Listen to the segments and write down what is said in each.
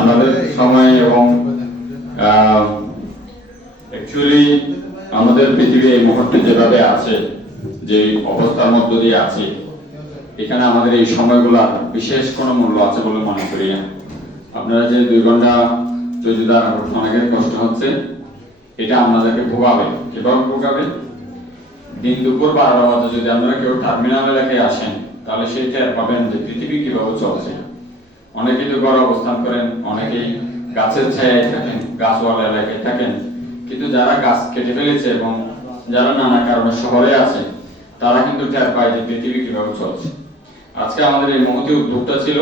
আমাদের সময় এবং অ্যাকচুয়ালি আমাদের পৃথিবী এই মুহূর্তে যেভাবে আছে, যে অবস্থার মধ্য দিয়ে আছে, এখানে আমাদের এই সময়গুলোর বিশেষ কোনো মূল্য আছে বলে মনে করি না। আপনারা যে 2 ঘন্টা যদি দ্বারা অনেকের কষ্ট হচ্ছে, এটা আপনাদেরকে ভোগাবে। কিভাবে ভোগাবে? দিন দুপুর 12টা বাজে যদি আপনারা কেউ টার্মিনাল এলাকায় আসেন, তাহলে সেই টের পাবেন যে পৃথিবী কিভাবে চলছে। অনেকেই তো ঘরে অবস্থান করেন, অনেকেই গাছের ছায়ায় থাকেন, গাছওয়ালা এলাকায় থাকেন, কিন্তু যারা গাছ কেটে ফেলেছে এবং যারা নানা কারণে শহরে আছে, তারা কিন্তু টের পায় যে পৃথিবী কিভাবে চলছে। আজকে আমাদের এই মহতী উদ্যোগটা ছিল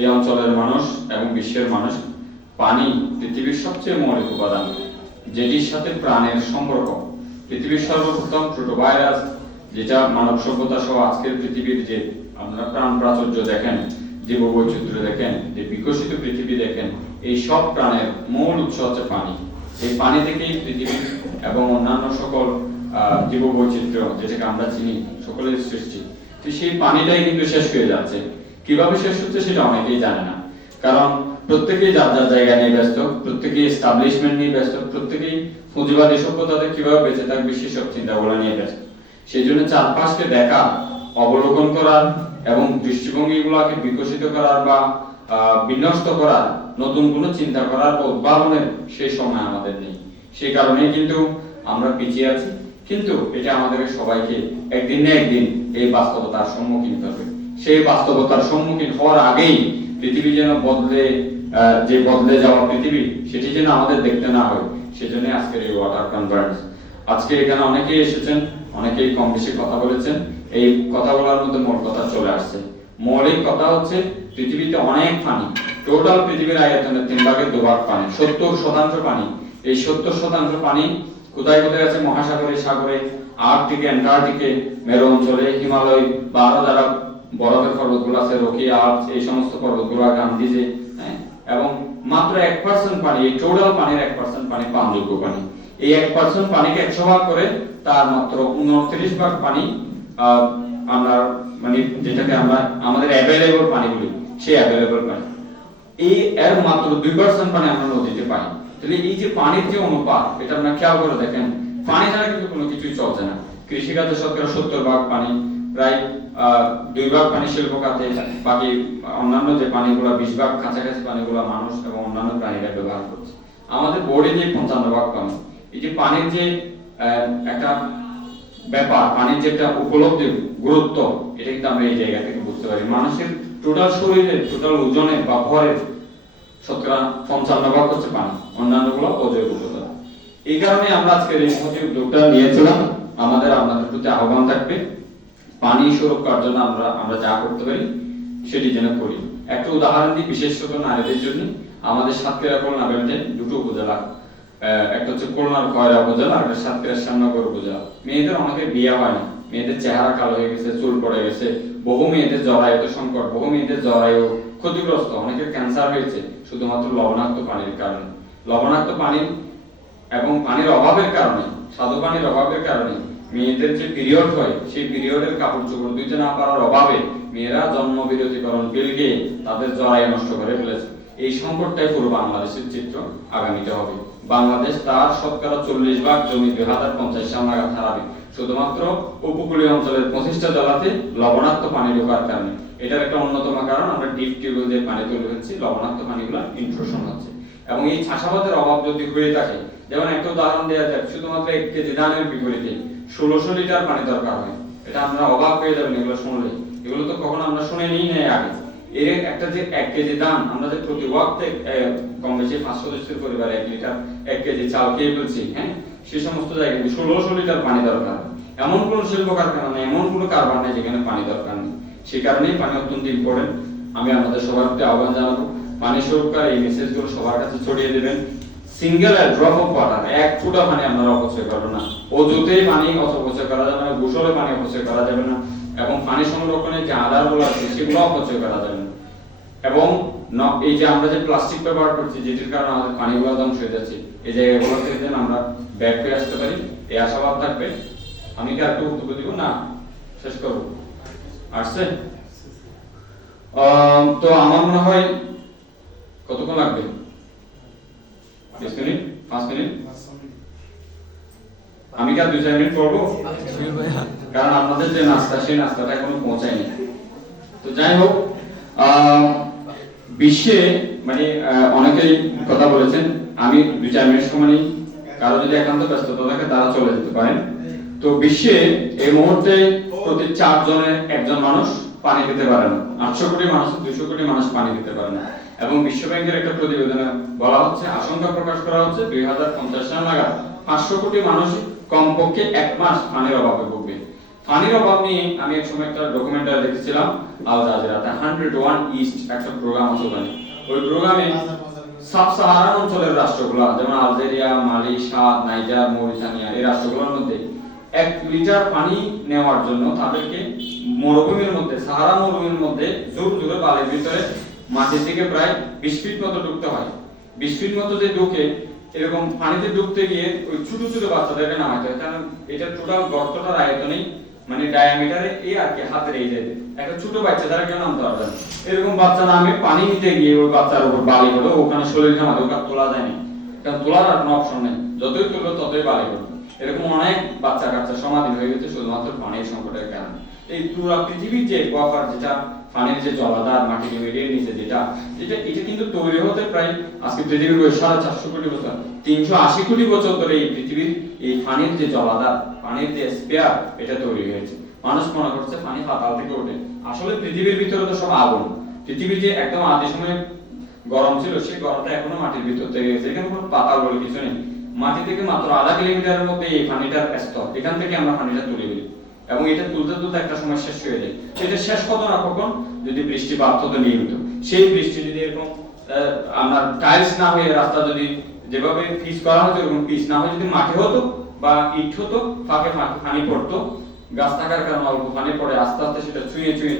এই অঞ্চলের মানুষ এবং বিশ্বের মানুষ পানি পৃথিবীর সবচেয়ে মৌলিক উপাদান, যেটির সাথে প্রাণের সম্পর্ক। পৃথিবীর সর্বপ্রথম প্রোটোভাইরাস, যেটা মানব সভ্যতা সহ আজকের পৃথিবীর যে আপনারা প্রাণ প্রাচুর্য দেখেন, জীববৈচিত্র্য দেখেন, যে বিকশিত পৃথিবী দেখেন, এই সব প্রাণের মূল উৎস হচ্ছে পানি। এই পানি থেকেই পৃথিবী এবং অন্যান্য সকল জীববৈচিত্র্য, যেটাকে আমরা চিনি, সকলের সৃষ্টি। তো সেই পানিটাই কিন্তু শেষ হয়ে যাচ্ছে। কিভাবে শেষ হচ্ছে সেটা অনেকেই জানে না, কারণ প্রত্যেকেই যার যার জায়গা নিয়ে ব্যস্ত, প্রত্যেকেই এস্টাবলিশমেন্ট নিয়ে ব্যস্ত, প্রত্যেকেই পুঁজিবাদী সভ্যতাতে কিভাবে বেঁচে থাকবে সেসব চিন্তাগুলো নিয়ে ব্যস্ত। সেই জন্য চারপাশকে দেখা, অবলোকন করার এবং দৃষ্টিভঙ্গিগুলোকে বিকশিত করার বা বিনষ্ট করার, নতুন কোনো চিন্তা করার বা উদ্ভাবনের সেই সময় আমাদের নেই। সেই কারণেই কিন্তু আমরা পিছিয়ে আছি। কিন্তু এটা আমাদেরকে সবাইকে একদিন না একদিন এই বাস্তবতার সম্মুখীন করবে। সেই বাস্তবতার সম্মুখীন হওয়ার আগেই পৃথিবী যেন বদলে যাওয়া পৃথিবী, সেটি যেন আমাদের দেখতে না হয়, সেজন্য আজকের এই ওয়াটার কনফারেন্স। আজকে এখানে অনেকেই এসেছেন, অনেকেই কম বেশি কথা বলেছেন। এই কথাগুলোর মধ্যে মূল কথা চলে আসছে। মৌলিক কথা হচ্ছে পৃথিবীতে অনেক পানি, টোটাল পৃথিবীর আয়তনের 3 ভাগের 2 ভাগ পানি, 70% পানি। এই 70% পানি কোথায় কোথায় আছে? মহাসাগরে, সাগরে, আর্কটিকে, অ্যান্টার্কটিকে, মেরু অঞ্চলে, হিমালয় বা আরো যারা বরফের পর্বতগুলো আছে, রকি আল্পস, এই সমস্ত পর্বতগুলো, গান্ধীজে, এবং মাত্র 1% পানি, এই টোটাল পানির 1% পানি পানযোগ্য পানি। এই 1% পানিকে 100 ভাগ করে তার মাত্র 29 ভাগ পানি আমরা মানে যেটাকে আমরা আমাদের অ্যাভেলেবল পানি বলি, সেই অ্যাভেলেবল পানি। এর মাত্র 2% পানি আমরা নদীতে পাই। তাহলে এই যে পানির যে অনুপাত, এটা আমরা খেয়াল করে দেখেন, পানি ছাড়া কিন্তু কোনো কিছুই চলছে না। কৃষিকাজে 70 ভাগ পানি, প্রায় 2 ভাগ পানি শিল্প খাতে, বাকি অন্যান্য যে পানিগুলো 20 ভাগ কাছাকাছি পানিগুলো মানুষ এবং অন্যান্য প্রাণীরা ব্যবহার করছে। আমাদের বোর্ডে যে 55 ভাগ পানি, এই যে পানির যে একটা ব্যাপার, পানির যে একটা উপলব্ধি, গুরুত্ব, এটা কিন্তু আমরা এই জায়গা থেকে বুঝতে পারি। মানুষের টোটাল শরীরের টোটাল ওজনের বা ভরের 55 ভাগ হচ্ছে পানি, অন্যান্যগুলো অজৈব উপাদান। এই কারণে আমরা আজকের এই মহতী উদ্যোগটা নিয়েছিলাম। আপনাদের প্রতি আহ্বান থাকবে, পানি সুরক্ষার জন্য আমরা যা করতে পারি সেটি যেন করি। একটা উদাহরণ দিই, বিশেষত নারীদের জন্য। আমাদের সাতক্ষীরা, খুলনা বেল্টে 2টো উপজেলা, একটা হচ্ছে খুলনার খয়রা উপজেলা, আর একটা সাতক্ষীরার শ্যামনগর উপজেলা। মেয়েদের অনেকের বিয়ে হয় না, মেয়েদের চেহারা কালো হয়ে গেছে, চুল পড়ে গেছে, বহু মেয়েদের জরায়ুতে সংকট, বহু মেয়েদের জরায়ু ক্ষতিগ্রস্ত, অনেকের ক্যান্সার হয়েছে শুধুমাত্র লবণাক্ত পানির কারণে। লবণাক্ত পানি এবং পানির অভাবের কারণে, স্বাদু পানির অভাবের কারণে মেয়েদের যে পিরিয়ড হয়, সেই পিরিয়ডের কাপড় চোপড় ধুইতে না পারার অভাবে মেয়েরা জন্ম বিরতিকরণ পিল খেয়ে তাদের জরায়ু নষ্ট করে ফেলেছে। এই সংকটটাই পুরো বাংলাদেশের চিত্র আগামীতে হবে। বাংলাদেশ তার 40% ভাগ জমি 2050 সাল নাগাদ হারাবে, শুধুমাত্র উপকূলীয় অঞ্চলের 25টা জেলাতে লবণাক্ত পানি ঢোকার কারণে। এটার একটা অন্যতম কারণ আমরা ডিপ টিউবওয়েল দিয়ে পানি তুলে ফেলছি, লবণাক্ত পানিগুলো ইনট্রুশন হচ্ছে। এবং এই চাষাবাদের অভাব যদি হয়ে থাকে, যেমন একটা উদাহরণ দেওয়া যায়, শুধুমাত্র 1 কেজি ধানের বিপরীতে 1600 লিটার পানি দরকার হয়। এটা আমরা অবাক হয়ে যাবেন এগুলো শুনলে, এগুলো তো কখনো আমরা শুনে নিই নাই আগে। এর একটা যে 1 কেজি ধান আমরা যে প্রতি ওয়াক্তে কম বেশি 5 সদস্যের পরিবারে 1 কেজি চাল খেয়ে ফেলছি, সেই সমস্ত জায়গায় 1600 লিটার পানি দরকার। এমন কোন শিল্প কারখানা নেই, এমন কোন কারবার নেই যেখানে পানি দরকার নেই। সেই কারণেই পানি অত্যন্ত ইম্পর্টেন্ট। আমি আমাদের সবার প্রতি আহ্বান জানাবো, পানি সুরক্ষার এই মেসেজগুলো সবার কাছে ছড়িয়ে দেবেন। সিঙ্গেল ড্রপ অফ ওয়াটার, 1 ফোঁটা পানি আপনারা অপচয় করবেন না। অযুতেই পানি অপচয় করা যাবে না, গোসলে পানি অপচয় করা যাবে না, এবং পানি সংরক্ষণের যে আধারগুলো আছে সেগুলো অপচয় করা যাবে না। এবং এই যে আমরা যে প্লাস্টিক ব্যবহার করছি, যেটির কারণে আমাদের পানিগুলো ধ্বংস হয়ে যাচ্ছে, এই জায়গাগুলো থেকে যেন আমরা ব্যাক হয়ে আসতে পারি, এই আশাবাদ থাকবে। আমি কি আরেকটু বক্তব্য দিব না শেষ করব? আসছে তো আমার মনে হয় কতক্ষণ লাগবে? কি আর 2-4 মিনিট পড়বো? কারণ আপনাদের যে নাস্তা সেই নাস্তাটা এখনো পৌঁছায়নি। তো যাই হোক, বিশ্বে মানে অনেকেই কথা বলেছেন, আমি 2-4 মিনিট সময় নিই, কারো যদি একান্ত ব্যস্ততা থাকে তারা চলে যেতে পারেন। তো বিশ্বে এই মুহূর্তে প্রতি 4 জনের 1 জন মানুষ পানি খেতে পারে না। 800 কোটি মানুষ, 200 কোটি মানুষ পানি খেতে পারে না। এবং বিশ্ব ব্যাংকের একটা প্রতিবেদনে বলা হচ্ছে, আশঙ্কা প্রকাশ করা হচ্ছে 2050 সাল নাগাদ 500 কোটি মানুষ কমপক্ষে 1 মাস পানির অভাবে ভুগবে। পানির অভাব নিয়ে আমি এক সময় একটা ডকুমেন্টারি দেখেছিলাম আল জাজিরাতে, 101 ইস্ট একটা প্রোগ্রাম আছে ওখানে। ওই প্রোগ্রামে সাব সাহারান অঞ্চলের রাষ্ট্রগুলো যেমন আলজেরিয়া, মালি, সাদ, নাইজার, মরিটানিয়া, এই রাষ্ট্রগুলোর মধ্যে 1 লিটার পানি নেওয়ার জন্য তাদেরকে মরুভূমির মধ্যে, সাহারা মরুভূমির মধ্যে জোর জোরে বালির ভিতরে মাটির দিকে প্রায় 20 ফিট মতো ঢুকতে হয়। 20 ফিট মতো যে ঢুকে এরকম পানিতে ঢুকতে গিয়ে ওই ছোট ছোট বাচ্চাদেরকে নামাতে হয়, কারণ এটা টোটাল গর্তটার আয়তনেই মানে ডায়ামিটারে এই আর কি হাতের এই যে একটা ছোট বাচ্চা তারা কেউ নামতে পারবে না। এরকম বাচ্চা নামে পানি নিতে গিয়ে ওই বাচ্চার উপর বালি হলো, ওখানে শরীর নামাতে ওকে তোলা যায়নি, কারণ তোলার আর কোনো অপশন নেই, যতই তুললো ততই বালি হলো। এরকম অনেক বাচ্চা কাচ্চা সমাধি হয়ে গেছে শুধুমাত্র পানির সংকটের কারণে। এই পুরো পৃথিবীর যে গোয়াফার, যেটা পানির যে জলাধার মাটির মিডিয়ের নিচে যেটা এটা কিন্তু তৈরি হতে প্রায় আজকে পৃথিবীর বয়স 450 কোটি বছর, 380 কোটি বছর ধরে এই পৃথিবীর এই পানির যে জলাধার, পানির যে স্পেয়ার, এটা তৈরি হয়েছে। মানুষ মনে করছে পানি পাতাল থেকে ওঠে, আসলে পৃথিবীর ভিতরে তো সব আগুন। পৃথিবী যে একদম আদি সময়ে গরম ছিল, সেই গরমটা এখনো মাটির ভিতর থেকে গেছে, এখানে কোনো পাতাল বলে কিছু নেই। মাটি থেকে মাত্র আধা কিলোমিটারের মধ্যে এই পানিটার স্তর, এখান থেকে আমরা পানিটা তুলে দিই এবং এটা তুলতে তুলতে একটা সময় শেষ হয়ে যায়। সেটা শেষ কত না কখন, যদি বৃষ্টিপাত হতো নিয়মিত, সেই বৃষ্টি যদি এরকম আপনার টাইলস না হয়ে রাস্তা যদি যেভাবে পিচ করা হতো এরকম পিচ না হয়ে যদি মাটি হতো বা ইট হতো, ফাঁকে ফাঁকে পানি পড়তো, গাছ থাকার কারণে অল্প পানি পড়ে আস্তে আস্তে সেটা চুয়ে চুয়ে